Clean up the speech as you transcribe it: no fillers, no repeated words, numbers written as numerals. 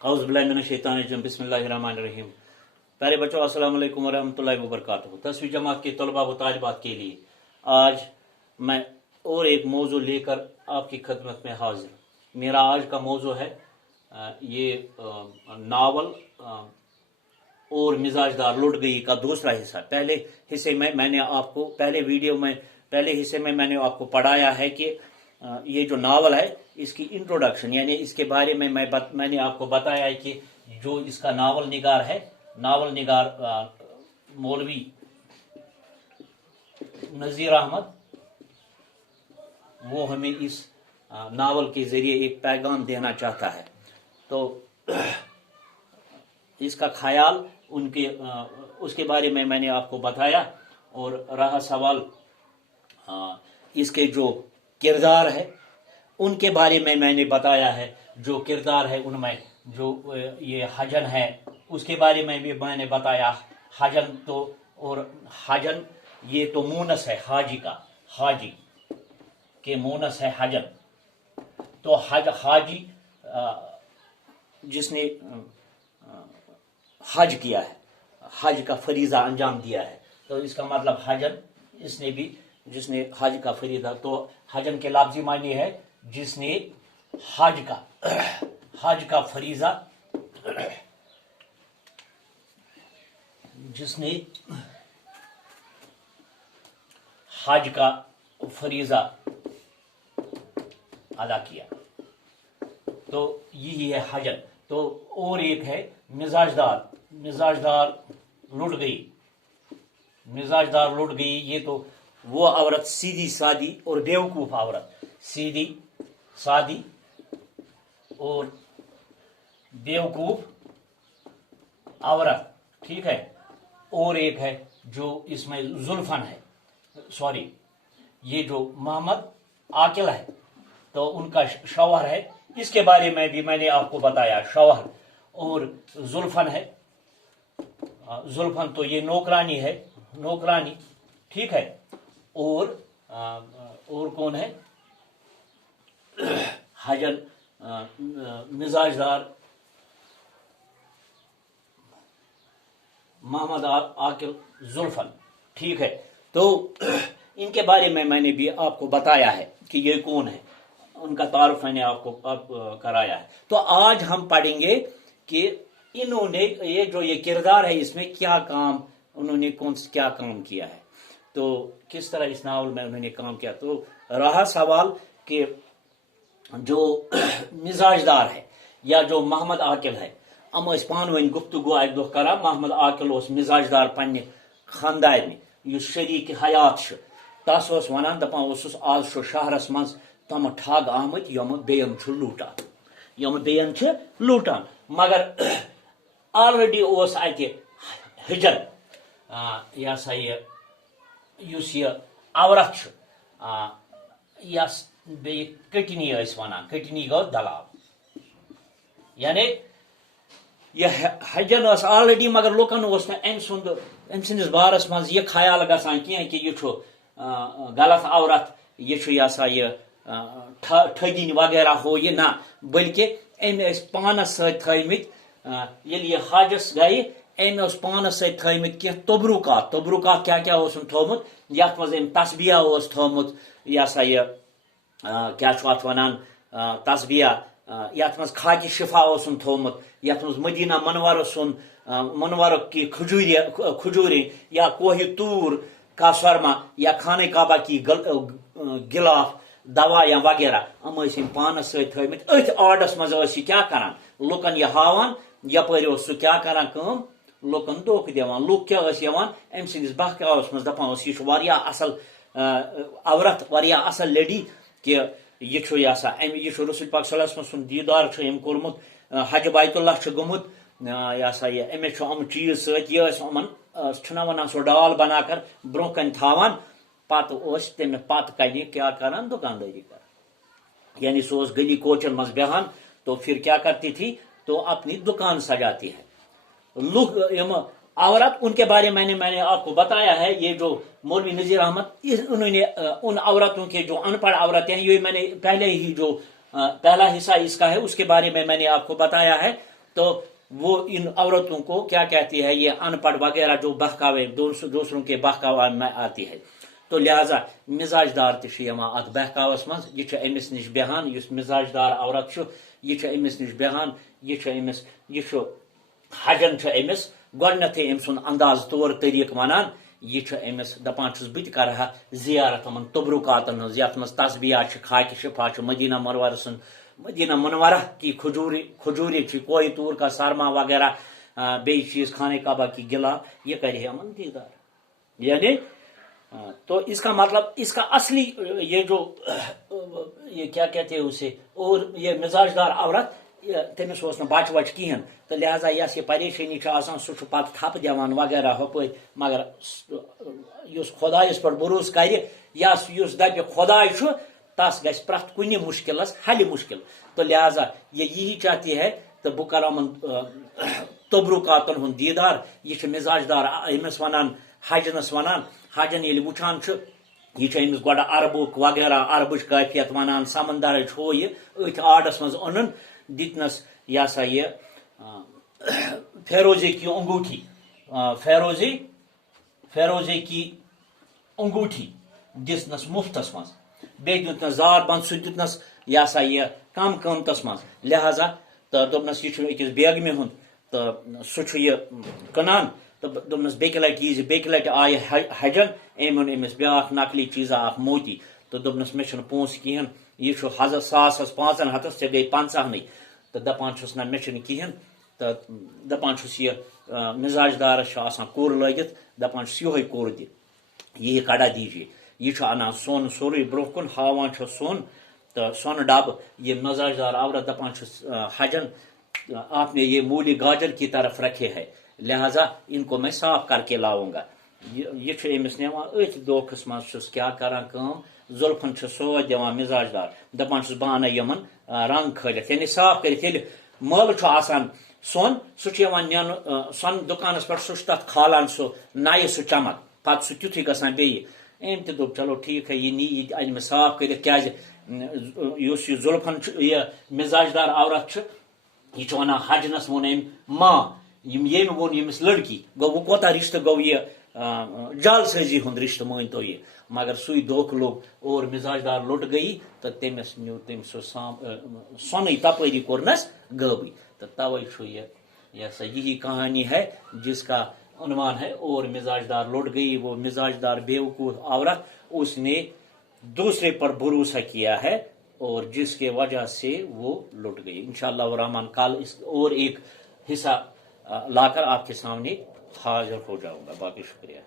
औज़ु बिल्लाहि मिनश शैतानिर रजीम बिस्मिल्लाहिर रहमानिर रहीम। प्यारे बच्चों, अस्सलाम वालेकुम व रहमतुल्लाहि व बरकातुहू। 10वीं जमात के तलबा व तालिबात के लिए आज मैं और एक मौजू लेकर आपकी खिदमत में हाजिर। मेरा आज का मौजू है ये नावल और मिजाजदार लुट गई का दूसरा हिस्सा। पहले हिस्से में मैंने आपको पहले हिस्से में मैंने आपको पढ़ाया है कि ये जो नावल है इसकी इंट्रोडक्शन यानी इसके बारे में मैंने आपको बताया है कि जो इसका नावल निगार मौलवी नज़ीर अहमद, वो हमें इस नावल के जरिए एक पैगाम देना चाहता है। तो इसका ख्याल उसके बारे में मैंने आपको बताया। और रहा सवाल इसके जो किरदार है उनके बारे में मैंने बताया है। जो किरदार है उनमें जो ये हजन है उसके बारे में भी मैंने बताया। हजन ये तो मूनस है हाजी के मूनस है हजन। तो हाजी जिसने हज किया है, हज का फरीजा अंजाम दिया है, तो इसका मतलब हजन जिसने हज का फरीजा। तो हजन के लफ्ज़ी मायने है जिसने हज का फरीजा अदा किया, तो यही है हजन। तो और एक है मिजाजदार लुट गई। ये तो वो औरत सीधी सादी और बेवकूफ औरत, सीधी सादी और बेवकूफ औरत, ठीक है। और एक है जो इसमें जुल्फन है, ये जो मोहम्मद आकिल है तो उनका शौहर है, इसके बारे में भी मैंने आपको बताया। शौहर और जुल्फन है, जुल्फन तो ये नौकरानी, ठीक है। और कौन है हजन मिजाजदार मोहम्मद आकिल जुल्फन, ठीक है। तो इनके बारे में मैंने भी आपको बताया है कि ये कौन है, उनका तारुफ मैंने आपको कराया है। तो आज हम पढ़ेंगे कि इन्होंने ये किरदार है इसमें क्या काम किया है, तो किस तरह इस नावल में उन्होंने काम किया। तो रहा सवाल कि जो मिजाजदार है या जो मोहम्मद आकिल है, हम पान वन गुफ्तगू अक दो कर। मोहम्मद आकिल मिजाजदार पन्ने खानदान शरीक हयात तस वन दपान आज शहरस मज तम ठग आमत यम बेन लूटान, मगर ऑलरेडी अत हिजन यह सा यह औरत यस बे कटनी वन, कटनी गो दलाल, यानी यह हजन ऑलरेडी, मगर लुकन अम सस बारस मज यह ख्याल गसान कि यह गलत औरत, यह सा यह ठगिन वगैरह हो ये ना, बल्कि अम पानस समित ये हजस गई अम पानस समित कह तबरुकात क्या थोमुत, यथ मज तस्बिया थोमुत, यह सा यह क्या वन तस्बिया, यथ मज खाकि शिफा थोमुत, यथ मज मदीना मनवर की खजूरें या कोही तूर का शर्मा या खाने काबा की गिलाफ दवा या वगैरह हम पानस समित अथ आर्डस मज क्या करान लुकन यह हावान, यपर सह क्या करान काम लुकन धोख दिवान। लुक क्या अम सस बहकावस मज दपान यह असल औरत, वारियाह असल लेडी कि यह सा रसूल पाक सल्लल्लाहु अलैहि वसल्लम दीदार कोर्मुत, हज बैतुल्लाह गोमुत, यह सा यह अम चीज सत वन सो डाल बनाकर ब्रोह कन थावान, पत कने क्या करान दुकानदारी कर, यानी सो गली कोचन मज बेहान, तो फिर क्या करती थी, तो अपनी दुकान सजाती है। औरत उनके बारे में मैंने आपको बताया है। ये जो मौलवी नज़ीर अहमद, उन्होंने उन औरतों के जो अनपढ़ औरतें हैं, ये मैंने पहले ही जो पहला हिस्सा इसका है उसके बारे में मैंने आपको बताया है تو وہ ان عورتوں کو کیا کہتی ہے، یہ ان پڑھ وغیرہ جو بہکاوے دوسروں کے بہکاوا میں آتی ہے. تو لہذا مزاج دار ات بہکاوس مز یہ امس نش بہان، اس مزاج دار عورت یہ امس نش بہان، یہ حجن امس گۄڈنیتھٕے أمۍ سُنٛد انداز طور طریقہٕ ونان، یہ امس دپان چھُس بہٕ تہِ کرٕ ہا زیارت یِمن تبرکاتن ہٕنٛز یتھ منٛز تسبیحات چھِ، خاکہِ شفا چھُ، مدینہ منورہ کی کھجوری چھِ، کوہ طور کا سرما وغیرہ بیٚیہِ چیز خانہ کعبہ کی گلا، یہ کرے امن دیدار. یعنی تو اس کا مطلب، اس کا اصلی یہ جو یہ کیا کہتے ہیں اسے، اور یہ مزاج دار عورت تمس اوس نہٕ بچہ وچ کہین، تو لہذا یس یہ پریشانی آسان سہ پتہ تھپ دِوان وغیرہ ہپٲرۍ. مگر یس خدایس پہ بروس کر، یس دپہ خداے چھُ تس گژھِ پرٛٮ۪تھ کُنہِ مشکلس حل مشکل. تو لہذا یہ یہی چاہتی ہے تو بہ کر یِمن تبرکاتن ہند دیدار. یہ مزاج دار امس ونان حجنس ونان. حجن ییٚلہِ وٕچھان چھُ، یہ امس گۄڈٕ عربُک وغیرہ عربٕچ کٲفیت ونان، سمندرٕچ ہُہ یہِ أتھۍ آڈس منٛز اونُن، دِتنس یہ ہسا یہ فیروزے کی انگوٹھی، فیروزے کی انگوٹھی دِژنس مفتس مز، بیٚیہِ دیُتنس زار بند، سُہ دیُتنس یہ ہسا یہ کم قۭمتس مز. لہذا تو دوٚپنس یہ چھُ أکِس بیگمہِ ہُنٛد تہٕ سُہ چھُ یہِ کٕنان. تو دوٚپنس بیٚکہِ لٹہِ ییٖزِ. بیٚکہِ لٹہِ آیہِ حجن، أمۍ اوٚن أمِس بیٛاکھ نقلی چیٖزا اکھ موتی. تو دوٚپنس مےٚ چھُنہٕ پونٛسہٕ کِہیٖنۍ، یہِ چھُ ساسس 500 ژےٚ گٔے 50. تو دپان چھُس نہ مےٚ چھُنہٕ کِہیٖنۍ. تو دپان چھُس یہِ مزاج دارس چھُ آسان کوٚر لٲگِتھ، دپان چھُس یِہوے کوٚر دِ، یہِ کڑا دیجیے. یہ چھُ انان سۄن سورُے برونٛہہ کُن، ہاوان چھُ سۄن تو سونہٕ ڈبہٕ. یہ مزاج دار عورت دپان چھُس حجن آپ نے یہ مولی گاجر کی طرف رکھے ہے، لہذا ان کو میں صاف کر کے لاؤں گا. یہ چھُ أمِس نِوان أتھۍ دھوکھس منٛز چھُس کیٛاہ کران کٲم، زُلفن چھُ سۭتۍ دِوان مزاج دار، دپان چھُس بہٕ انہٕ یِمن رنگ کھٲلِتھ، یعنی صاف کٔرِتھ. ییٚلہِ مٲلہٕ چھُ آسان سۄن، سُہ چھُ یِوان نِنہٕ سۄن دُکانس پٮ۪ٹھ، سُہ چھُ تتھ کھالان سُہ نَیہِ سُہ چمک، پتہٕ سُہ تیُتھُے گژھان بیٚیہِ. أمۍ تہِ دوٚپ چلو ٹھیٖک ہے، یہِ نی یہِ تہِ انہِ مےٚ صاف کٔرِتھ. کیٛازِ یُس یہِ زُلفن چھُ، یہِ مزاج دار عورت چھُ، یہ چھُ ونان حجنس ووٚن أمۍ ماں، ییٚمۍ ووٚن ییٚمِس لڑکی. گوٚو وۄنۍ کوتاہ رشتہٕ گوٚو یہِ جال سٲزی ہُنٛد رشتہٕ مٲنۍتو یہِ. مگر سُے دھوکہٕ لوٚگ اور مزاج دار لوٚٹ گئی تہٕ تٔمِس نیوٗ تٔمۍ سُہ سۄنٕے تپٲری کوٚرنس غٲبٕے. تو توے چھُ یہ سا یہی کہانی ہے جس کا عنوان ہے اور مزاج دار لوٹ گئی. وہ مزاج دار بیوقوف عورت، اس نے دوسرے پر بھروسہ کیا ہے اور جس کے وجہ سے وہ لٹ گئی. انشاءاللہ الرحمن کل اس اور ایک حصہ لا کر آپ کے سامنے حاضر ہو جاؤں گا. باقی شکریہ.